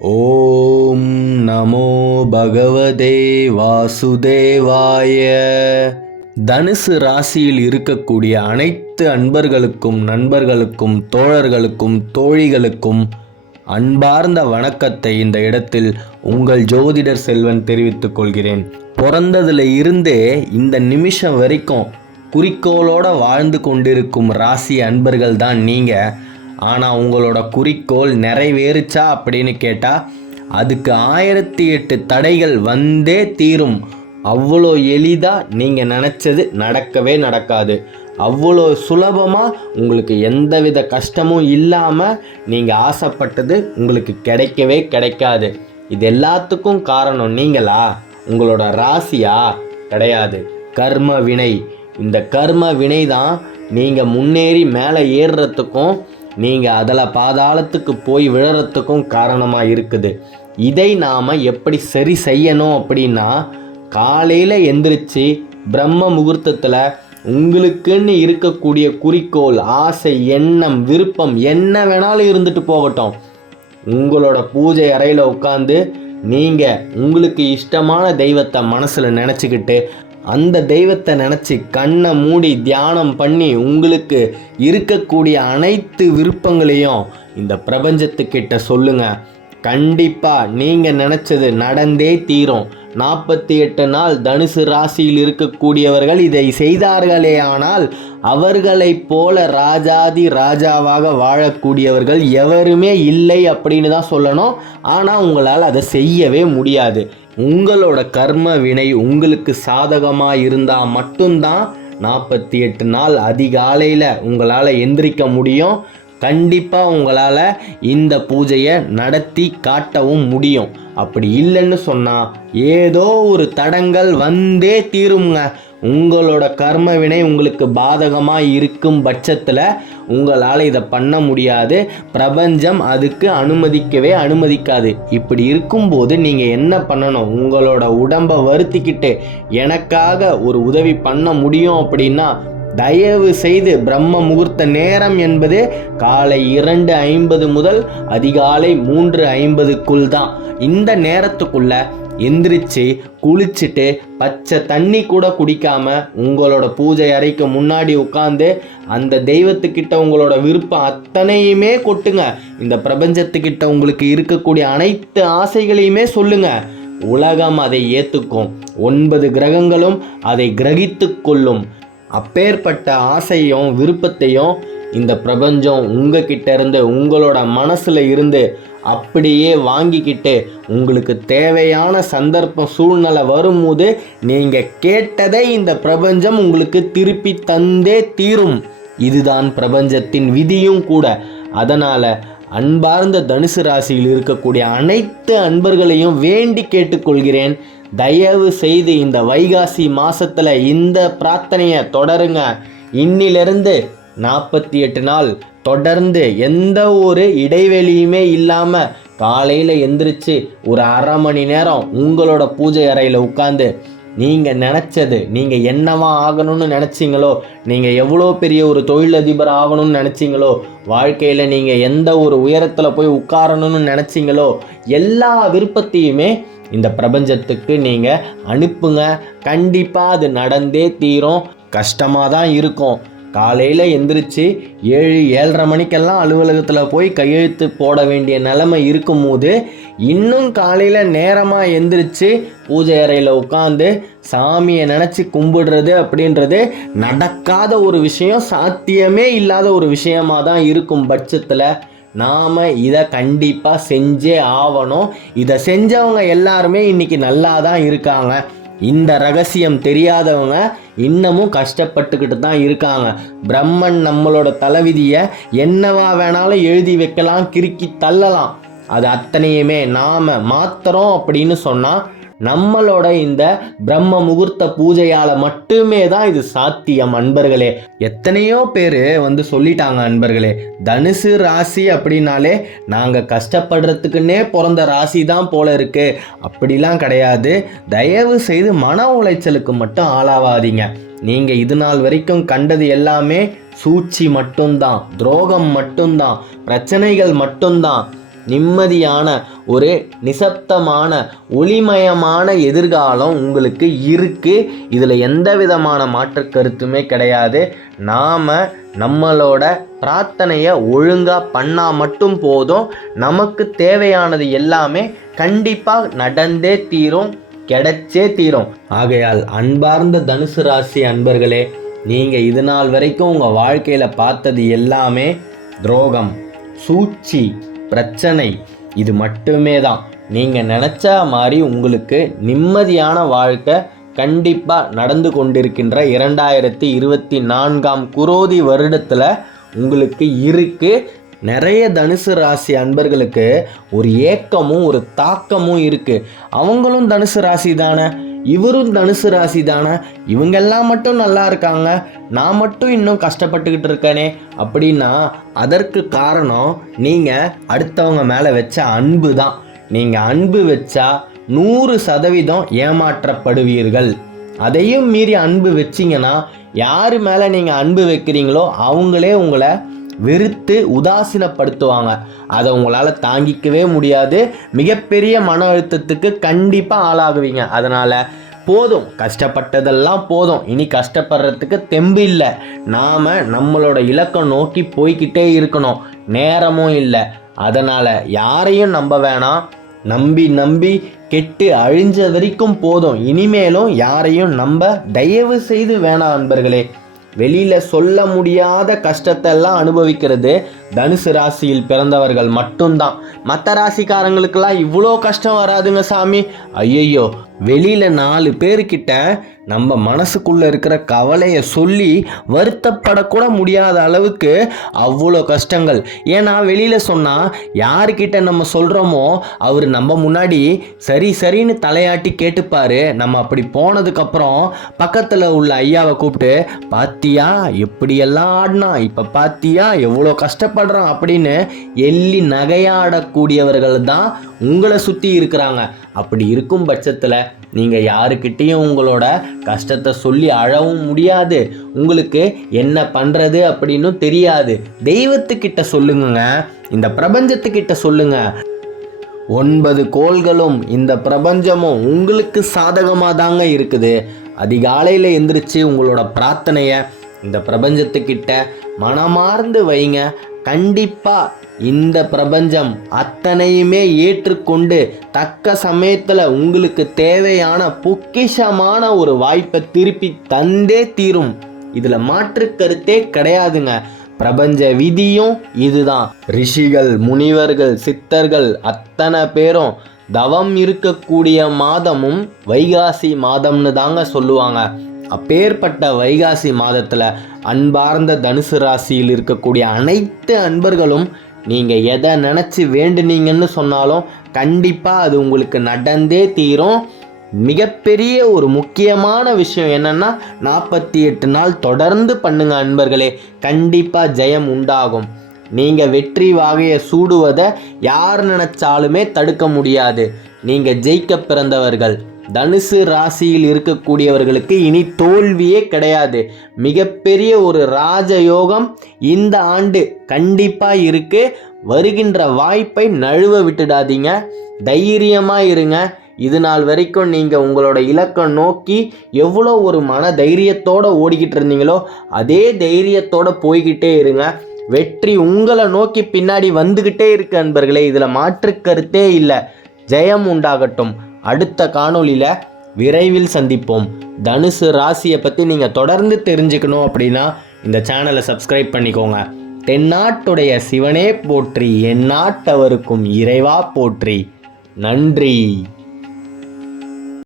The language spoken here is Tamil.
ஓம் நமோ பகவதே வாசுதேவாய. தனுசு ராசியில் இருக்கக்கூடிய அனைத்து அன்பர்களுக்கும் நண்பர்களுக்கும் தோழர்களுக்கும் தோழிகளுக்கும் அன்பார்ந்த வணக்கத்தை இந்த இடத்தில் உங்கள் ஜோதிடர் செல்வன் தெரிவித்துக் கொள்கிறேன். பிறந்ததுல இருந்தே இந்த நிமிஷம் வரைக்கும் குறிக்கோளோட வாழ்ந்து கொண்டிருக்கும் ராசி அன்பர்கள் தான் நீங்கள் ஆனால் உங்களோட குறிக்கோள் நிறைவேறுச்சா அப்படின்னு கேட்டால் அதுக்கு ஆயிரத்தி எட்டு தடைகள் வந்தே தீரும். அவ்வளோ எளிதாக நீங்கள் நினச்சது நடக்கவே நடக்காது. அவ்வளோ சுலபமாக உங்களுக்கு எந்தவித கஷ்டமும் இல்லாமல் நீங்கள் ஆசைப்பட்டது உங்களுக்கு கிடைக்கவே கிடைக்காது. இது எல்லாத்துக்கும் காரணம் நீங்களா? உங்களோட ராசியா? கிடையாது. கர்ம வினை. இந்த கர்ம வினை தான் நீங்கள் முன்னேறி மேலே ஏறுறதுக்கும் நீங்கள் அதில் பாதாளத்துக்கு போய் விழறத்துக்கும் காரணமாக இருக்குது. இதை நாம் எப்படி சரி செய்யணும் அப்படின்னா காலையில் எந்திரிச்சு பிரம்ம முகூர்த்தத்தில் உங்களுக்குன்னு இருக்கக்கூடிய குறிக்கோள் ஆசை எண்ணம் விருப்பம் என்ன வேணாலும் இருந்துட்டு போகட்டும். உங்களோட பூஜை அறையில் உட்காந்து நீங்கள் உங்களுக்கு இஷ்டமான தெய்வத்தை மனசில் நினச்சிக்கிட்டு அந்த தெய்வத்தை நினச்சி கண்ணை மூடி தியானம் பண்ணி உங்களுக்கு இருக்கக்கூடிய அனைத்து விருப்பங்களையும் இந்த பிரபஞ்சத்துக்கிட்ட சொல்லுங்கள் கண்டிப்பாக நீங்கள் நினச்சது நடந்தே தீரும். நாற்பத்தி எட்டு நாள் தனுசு ராசியில் இருக்கக்கூடியவர்கள் இதை செய்தார்களே ஆனால் அவர்களைப் போல ராஜாதி ராஜாவாக வாழக்கூடியவர்கள் எவருமே இல்லை அப்படின்னு தான் சொல்லணும். ஆனால் உங்களால் அதை செய்யவே முடியாது. உங்களோட கர்ம வினை உங்களுக்கு சாதகமாக இருந்தால் மட்டும்தான் நாற்பத்தி எட்டு நாள் அதிகாலையில் உங்களால் எந்திரிக்க முடியும். கண்டிப்பாக உங்களால் இந்த பூஜையை நடத்தி காட்டவும் முடியும். அப்படி இல்லைன்னு சொன்னால் ஏதோ ஒரு தடங்கள் வந்தே தீருங்க உங்களோட கர்ம வினை உங்களுக்கு பாதகமாக இருக்கும் பட்சத்தில் உங்களால் இதை பண்ண முடியாது. பிரபஞ்சம் அதுக்கு அனுமதிக்கவே அனுமதிக்காது. இப்படி இருக்கும்போது நீங்கள் என்ன பண்ணணும்? உங்களோட உடம்பை வருத்திக்கிட்டு எனக்காக ஒரு உதவி பண்ண முடியும் அப்படின்னா தயவு செய்து பிரம்ம முகூர்த்த நேரம் என்பது காலை இரண்டு ஐம்பது முதல் அதிகாலை மூன்று ஐம்பதுக்குள் தான். இந்த நேரத்துக்குள்ள எந்திரிச்சு குளிச்சுட்டு பச்சை தண்ணி கூட குடிக்காம உங்களோட பூஜை அறைக்கு முன்னாடி உட்காந்து அந்த தெய்வத்துக்கிட்ட உங்களோட விருப்பம் அத்தனையுமே கொட்டுங்க. இந்த பிரபஞ்சத்துக்கிட்ட உங்களுக்கு இருக்கக்கூடிய அனைத்து ஆசைகளையுமே சொல்லுங்க. உலகம் அதை ஏற்றுக்கும் ஒன்பது கிரகங்களும் அதை கிரகித்து கொள்ளும். அப்பேற்பட்ட ஆசையும் விருப்பத்தையும் இந்த பிரபஞ்சம் உங்ககிட்ட இருந்து உங்களோட மனசில் இருந்து அப்படியே வாங்கிக்கிட்டு உங்களுக்கு தேவையான சந்தர்ப்பம் சூழ்நிலை வரும்போது நீங்கள் கேட்டதை இந்த பிரபஞ்சம் உங்களுக்கு திருப்பி தந்தே தீரும். இதுதான் பிரபஞ்சத்தின் விதியும் கூட. அதனால் அன்பார்ந்த தனுசு ராசியில் இருக்கக்கூடிய அனைத்து அன்பர்களையும் வேண்டி கேட்டுக்கொள்கிறேன். தயவு செய்து இந்த வைகாசி மாதத்தில் இந்த பிரார்த்தனையை தொடருங்க. இன்னிலிருந்து நாற்பத்தி எட்டு நாள் தொடர்ந்து எந்த ஒரு இடைவெளியுமே இல்லாமல் காலையில் எந்திரிச்சு ஒரு அரை மணி நேரம் உங்களோட பூஜை அறையில் உட்காந்து நீங்கள் நினச்சது நீங்கள் என்னவா ஆகணும்னு நினச்சிங்களோ நீங்கள் எவ்வளோ பெரிய ஒரு தொழிலதிபர் ஆகணும்னு நினச்சிங்களோ வாழ்க்கையில் நீங்கள் எந்த ஒரு உயரத்தில் போய் உட்காரணும்னு நினச்சிங்களோ எல்லா விருப்பத்தையுமே இந்த பிரபஞ்சத்துக்கு நீங்கள் அனுப்புங்க. கண்டிப்பாக அது நடந்தே தீரும். கஷ்டமாக தான் இருக்கும். காலையில் எந்திரிச்சு ஏழு ஏழரை மணிக்கெல்லாம் அலுவலகத்தில் போய் கையெழுத்து போட வேண்டிய நிலைமை இருக்கும்போது இன்னும் காலையில் நேரமாக எந்திரிச்சு பூஜை அறையில் உட்காந்து சாமியை நினச்சி கும்பிடுறது அப்படின்றது நடக்காத ஒரு விஷயம் சாத்தியமே இல்லாத ஒரு விஷயமாக தான் இருக்கும் பட்சத்தில் நாம் இதை கண்டிப்பாக செஞ்சே ஆகணும் இதை செஞ்சவங்க எல்லாருமே இன்றைக்கி நல்லா தான் இருக்காங்க. இந்த ரகசியம் தெரியாதவங்க இன்னமும் கஷ்டப்பட்டுக்கிட்டு தான் இருக்காங்க. பிரம்மன் நம்மளோட தலைவிதியை என்னவா வேணாலும் எழுதி வைக்கலாம் கிறுக்கி தள்ளலாம். அது அத்தனையுமே நாம் மாத்திரம் அப்படின்னு சொன்னால் நம்மளோட இந்த பிரம்ம முகூர்த்த பூஜையால் மட்டுமே தான் இது சாத்தியம் அன்பர்களே. எத்தனையோ பேர் வந்து சொல்லிட்டாங்க அன்பர்களே. தனுசு ராசி அப்படின்னாலே நாங்கள் கஷ்டப்படுறதுக்குன்னே பிறந்த ராசி தான் போல இருக்கு. அப்படிலாம் கிடையாது. தயவு செய்து மன உளைச்சலுக்கு மட்டும் ஆளாவாதீங்க. நீங்கள் இது நாள் வரைக்கும் கண்டது எல்லாமே சூழ்ச்சி மட்டும்தான் துரோகம் மட்டும்தான் பிரச்சனைகள் மட்டும்தான். நிம்மதியான ஒரு நிசப்தமான ஒளிமயமான எதிர்காலம் உங்களுக்கு இருக்குது இதில் எந்த விதமான மாற்று கருத்துமே கிடையாது. நாம் நம்மளோட பிரார்த்தனையை ஒழுங்காக பண்ணால் மட்டும் போதும். நமக்கு தேவையானது எல்லாமே கண்டிப்பாக நடந்தே தீரும் கிடைச்சே தீரும். ஆகையால் அன்பார்ந்த தனுசு ராசி அன்பர்களே நீங்கள் இது நாள் வரைக்கும் உங்கள் வாழ்க்கையில் பார்த்தது எல்லாமே துரோகம் சூழ்ச்சி பிரச்சனை. இது மட்டுமே தான் நீங்கள் நினச்ச மாதிரி உங்களுக்கு நிம்மதியான வாழ்க்கை கண்டிப்பாக நடந்து கொண்டிருக்கின்ற இரண்டாயிரத்தி இருபத்தி நான்காம் குரோதி வருடத்தில் உங்களுக்கு இருக்குது நிறைய தனுசு ராசி அன்பர்களுக்கு ஒரு ஏக்கமும் ஒரு தாக்கமும் இருக்குது அவங்களும் தனுசு ராசி தானே இவரும் தனுசு ராசி தானே இவங்கெல்லாம் மட்டும் நல்லா இருக்காங்க. நான் மட்டும் இன்னும் கஷ்டப்பட்டுக்கிட்டு இருக்கேனே. அப்படின்னா அதற்கு காரணம் நீங்கள் அடுத்தவங்க மேலே வச்ச அன்பு தான். நீங்கள் அன்பு வச்சா நூறு சதவீதம் ஏமாற்றப்படுவீர்கள். அதையும் மீறி அன்பு வச்சிங்கன்னா யார் மேலே நீங்கள் அன்பு வைக்கிறீங்களோ அவங்களே உங்களை வெறுத்து உதாசீனப்படுத்துவாங்க. அதை உங்களால் தாங்கிக்கவே முடியாது. மிகப்பெரிய மன அழுத்தத்துக்கு கண்டிப்பாக ஆளாகுவீங்க. அதனால் போதும். கஷ்டப்பட்டதெல்லாம் போதும். இனி கஷ்டப்படுறதுக்கு தெம்பு இல்லை. நாம் நம்மளோட இலக்கம் நோக்கி போய்கிட்டே இருக்கணும். நேரமும் இல்லை. அதனால் யாரையும் நம்ப வேணாம். நம்பி நம்பி கெட்டு அழிஞ்ச வரைக்கும் போதும். இனிமேலும் யாரையும் நம்ப தயவு செய்து வேணாம் நண்பர்களே. வெளியில் சொல்ல முடியாத கஷ்டத்தெல்லாம் அனுபவிக்கிறது தனுசு ராசியில் பிறந்தவர்கள் மட்டும்தான். மற்ற ராசிக்காரங்களுக்கெல்லாம் இவ்வளோ கஷ்டம் வராதுங்க சாமி. ஐயையோ வெளியில் நாலு பேர்கிட்ட நம்ம மனசுக்குள்ளே இருக்கிற கவலையை சொல்லி வருத்தப்படக்கூட முடியாத அளவுக்கு அவ்வளோ கஷ்டங்கள். ஏன்னா வெளியில் சொன்னால் யாருக்கிட்ட நம்ம சொல்கிறோமோ அவர் நம்ம முன்னாடி சரி சரின்னு தலையாட்டி கேட்டுப்பார். நம்ம அப்படி போனதுக்கப்புறம் பக்கத்தில் உள்ள ஐயாவை கூப்பிட்டு பாத்தியா எப்படியெல்லாம் ஆடினா இப்போ பாத்தியா எவ்வளோ கஷ்டப்படுறான்? அப்படின்னு எள்ளி நகையாடக்கூடியவர்கள் தான் உங்களை சுற்றி இருக்கிறாங்க. அப்படி இருக்கும் பட்சத்தில் நீங்கள் யாருக்கிட்டேயும் உங்களோட கஷ்டத்தை சொல்லி அழவும் முடியாது. உங்களுக்கு என்ன பண்ணுறது அப்படின்னு தெரியாது. தெய்வத்துக்கிட்ட சொல்லுங்க இந்த பிரபஞ்சத்துக்கிட்ட சொல்லுங்க. ஒன்பது கோள்களும் இந்த பிரபஞ்சமும் உங்களுக்கு சாதகமாக தாங்க இருக்குது. அதிகாலையில் எந்திரிச்சு உங்களோட பிரார்த்தனையை இந்த பிரபஞ்சத்துக்கிட்ட மனமார்ந்து வைங்க. கண்டிப்பாக இந்த பிரபஞ்சம் அத்தனையுமே ஏற்றுக்கொண்டு தக்க சமயத்தில் உங்களுக்கு தேவையான பொக்கிஷமான ஒரு வாய்ப்பை திருப்பி தந்தே தீரும். இதில் மாற்று கருத்தே கிடையாதுங்க. பிரபஞ்ச விதியும் இதுதான். ரிஷிகள் முனிவர்கள் சித்தர்கள் அத்தனை பேரும் தவம் இருக்கக்கூடிய மாதமும் வைகாசி மாதம்னு தாங்க சொல்லுவாங்க. அப்பேற்பட்ட வைகாசி மாதத்தில் அன்பார்ந்த தனுசு ராசியில் இருக்கக்கூடிய அனைத்து அன்பர்களும் நீங்கள் எதை நினச்சி வேண்டுனீங்கன்னு சொன்னாலும் கண்டிப்பாக அது உங்களுக்கு நடந்தே தீரும். மிகப்பெரிய ஒரு முக்கியமான விஷயம் என்னன்னா நாற்பத்தி எட்டு நாள் தொடர்ந்து பண்ணுங்க அன்பர்களே. கண்டிப்பாக ஜெயம் உண்டாகும். நீங்கள் வெற்றி வாகையை சூடுவதை யார் நினச்சாலுமே தடுக்க முடியாது. நீங்கள் ஜெயிக்க பிறந்தவர்கள். தனுசு ராசியில் இருக்கக்கூடியவர்களுக்கு இனி தோல்வியே கிடையாது. மிகப்பெரிய ஒரு ராஜயோகம் இந்த ஆண்டு கண்டிப்பாக இருக்கு. வருகின்ற வாய்ப்பை நழுவ விட்டுடாதீங்க. தைரியமாக இருங்க. இது நாள் வரைக்கும் நீங்கள் உங்களோட இலக்கம் நோக்கி எவ்வளோ ஒரு மன தைரியத்தோடு ஓடிக்கிட்டு இருந்தீங்களோ அதே தைரியத்தோடு போய்கிட்டே இருங்க. வெற்றி உங்களை நோக்கி பின்னாடி வந்துக்கிட்டே இருக்கு அன்பர்களே. இதில் மாற்று கருத்தே இல்லை. ஜெயம் உண்டாகட்டும். அடுத்த காணொளியில் விரைவில் சந்திப்போம். தனுசு ராசியை பற்றி நீங்கள் தொடர்ந்து தெரிஞ்சுக்கணும் அப்படின்னா இந்த சேனலை சப்ஸ்கிரைப் பண்ணிக்கோங்க. தென்னாட்டுடைய சிவனே போற்றி எந்நாட்டவருக்கும் இறைவா போற்றி. நன்றி.